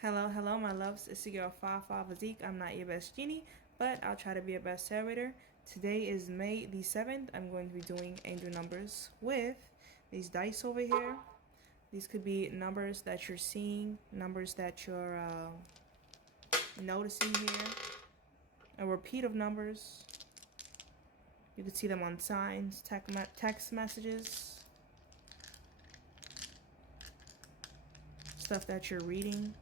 Hello, hello, my loves. It's your girl Fafa Zeke. I'm not your best genie, but I'll try to be your best narrator. Today is May the 7th. I'm going to be doing angel numbers with these dice over here. These could be numbers that you're seeing, numbers that you're noticing here, a repeat of numbers. You can see them on signs, text messages, stuff that you're reading.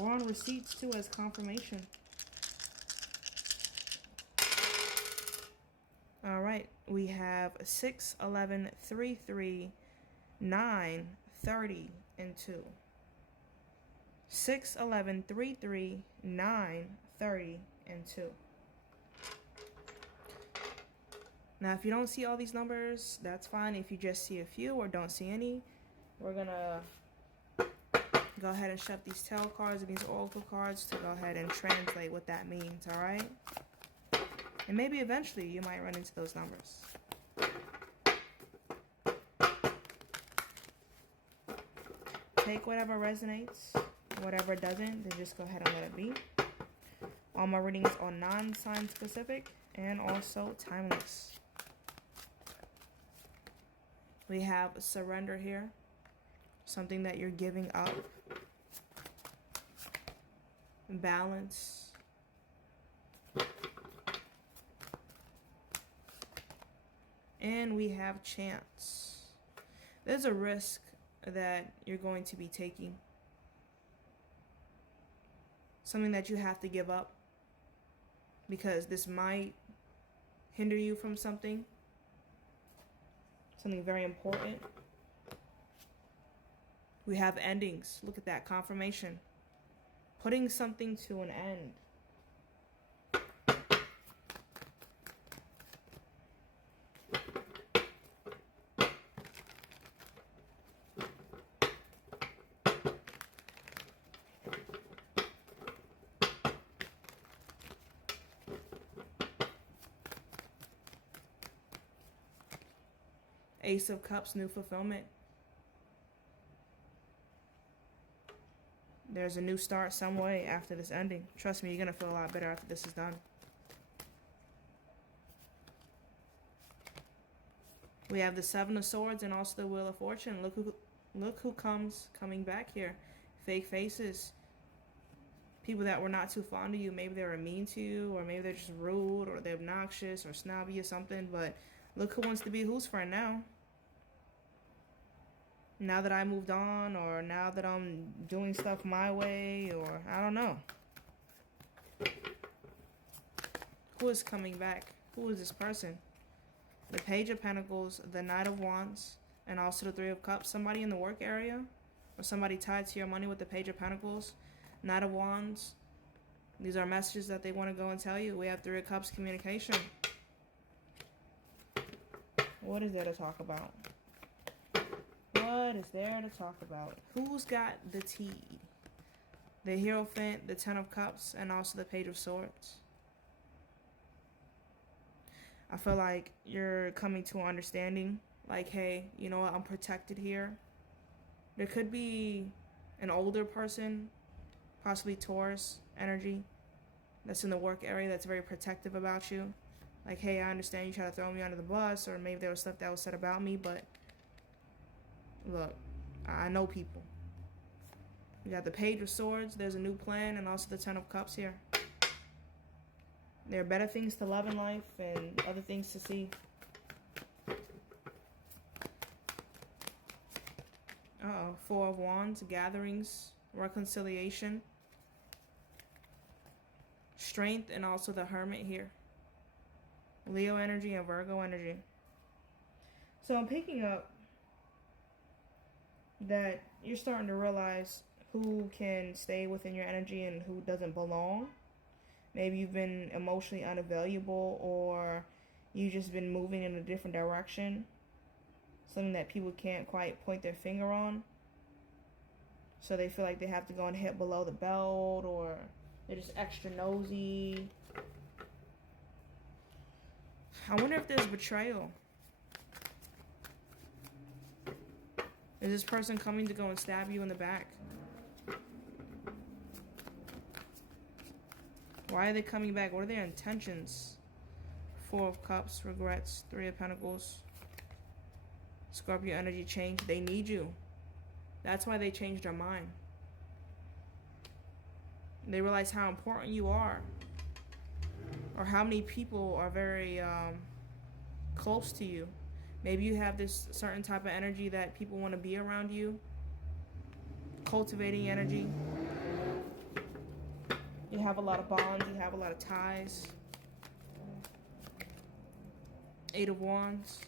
Or on receipts too as confirmation. All right, we have 6, 11, 3, 3, 9, 30, and 2. 6, 11, 3, 3, 9, 30, and 2. Now, if you don't see all these numbers, that's fine. If you just see a few or don't see any, we're going to go ahead and shove these tarot cards and these oracle cards to go ahead and translate what that means, all right? And maybe eventually you might run into those numbers. Take whatever resonates, whatever doesn't, then just go ahead and let it be. All my readings are non-sign specific and also timeless. We have surrender here, something that you're giving up. Balance. And we have chance. There's a risk that you're going to be taking. Something that you have to give up. Because this might hinder you from something. Something very important. We have endings. Look at that. Confirmation. Putting something to an end. Ace of Cups, new fulfillment. There's a new start some way after this ending. Trust me, you're going to feel a lot better after this is done. We have the Seven of Swords and also the Wheel of Fortune. Look who coming back here. Fake faces. People that were not too fond of you. Maybe they were mean to you, or maybe they're just rude, or they're obnoxious, or snobby or something. But look who wants to be whose friend now. Now that I moved on, or now that I'm doing stuff my way, or I don't know. Who is coming back? Who is this person? The Page of Pentacles, the Knight of Wands, and also the Three of Cups. Somebody in the work area, or somebody tied to your money with the Page of Pentacles, Knight of Wands. These are messages that they want to go and tell you. We have Three of Cups, communication. What is there to talk about? What is there to talk about? Who's got the tea? The Hierophant, the Ten of Cups, and also the Page of Swords. I feel like you're coming to an understanding. Like, hey, you know what? I'm protected here. There could be an older person, possibly Taurus energy, that's in the work area that's very protective about you. Like, hey, I understand you try to throw me under the bus, or maybe there was stuff that was said about me, but look, I know people. You got the Page of Swords, there's a new plan, and also the Ten of Cups here. There are better things to love in life and other things to see. Four of Wands, gatherings, reconciliation, strength, and also the Hermit here. Leo energy and Virgo energy. So I'm picking up that you're starting to realize who can stay within your energy and who doesn't belong. Maybe you've been emotionally unavailable, or you've just been moving in a different direction. Something that people can't quite point their finger on. So they feel like they have to go and hit below the belt, or they're just extra nosy. I wonder if there's betrayal. Is this person coming to go and stab you in the back? Why are they coming back? What are their intentions? Four of Cups, regrets, Three of Pentacles. Scorpio energy change. They need you. That's why they changed their mind. They realize how important you are. Or how many people are very close to you. Maybe you have this certain type of energy that people want to be around you. Cultivating energy. You have a lot of bonds. You have a lot of ties. Eight of Wands.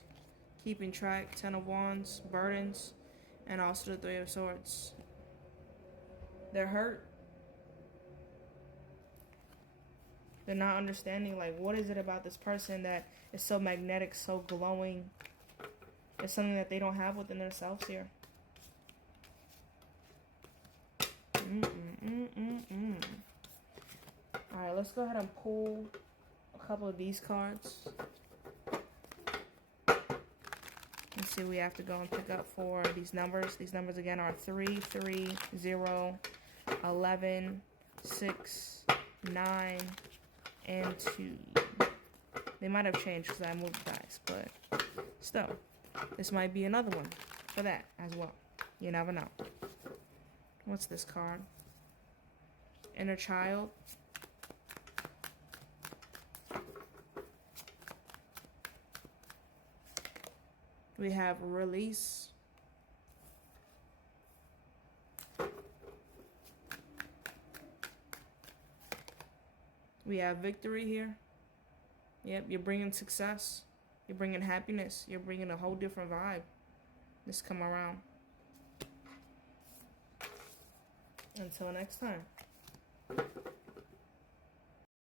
Keeping track. 10 of Wands. Burdens. And also the Three of Swords. They're hurt. They're not understanding, like, what is it about this person that is so magnetic, so glowing? It's something that they don't have within themselves here. Alright, let's go ahead and pull a couple of these cards. Let's see what we have to go and pick up for these numbers. These numbers again are 3, 3, 0, 11, 6, 9, and 2. They might have changed because I moved dice, but still, this might be another one for that as well. You never know. What's this card? Inner child. We have release. We have victory here. Yep, you're bringing success. You're bringing happiness. You're bringing a whole different vibe this come around. Until next time.